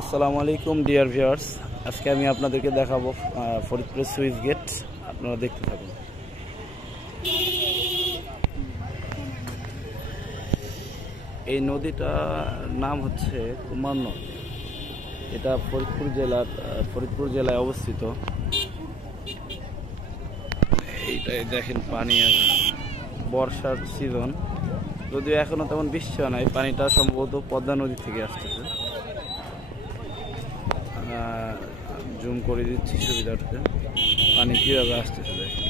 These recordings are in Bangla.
আসসালামু আলাইকুম ডিয়ার ভিউয়ার্স, আজকে আমি আপনাদেরকে দেখাবো ফরিদপুরের সুইচ গেট। আপনারা দেখতে থাকুন। এই নদীটার নাম হচ্ছে কুমার নদ। এটা ফরিদপুর জেলায় অবস্থিত। এইটাই দেখেন পানি, বর্ষার সিজন, যদিও এখনো তেমন বৃষ্টি হয় নাই। পানিটা সম্ভবত পদ্মা নদী থেকে আসতেছে। জুম করে দিচ্ছি সুবিধার্থে, পানি কীভাবে আসতেছে দেখেন।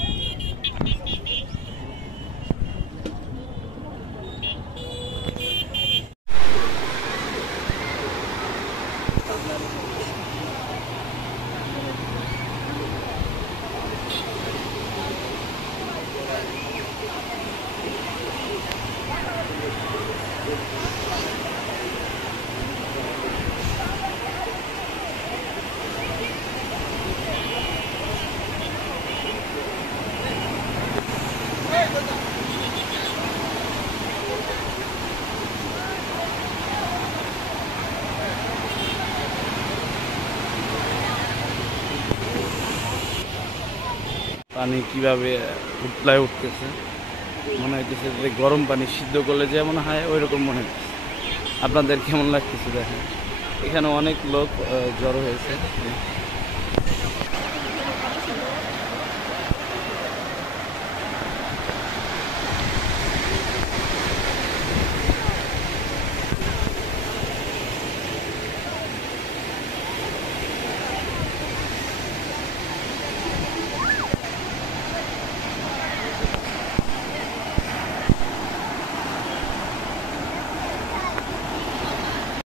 পানি কিভাবে উতলায় উঠতেছে, মনে হইতেছে যে গরম পানি সিদ্ধ করলে যেমন হয় ওই রকম মনে হচ্ছে। আপনাদের কেমন লাগতেছে দেখেন। এখানে অনেক লোক জড়ো হয়েছে।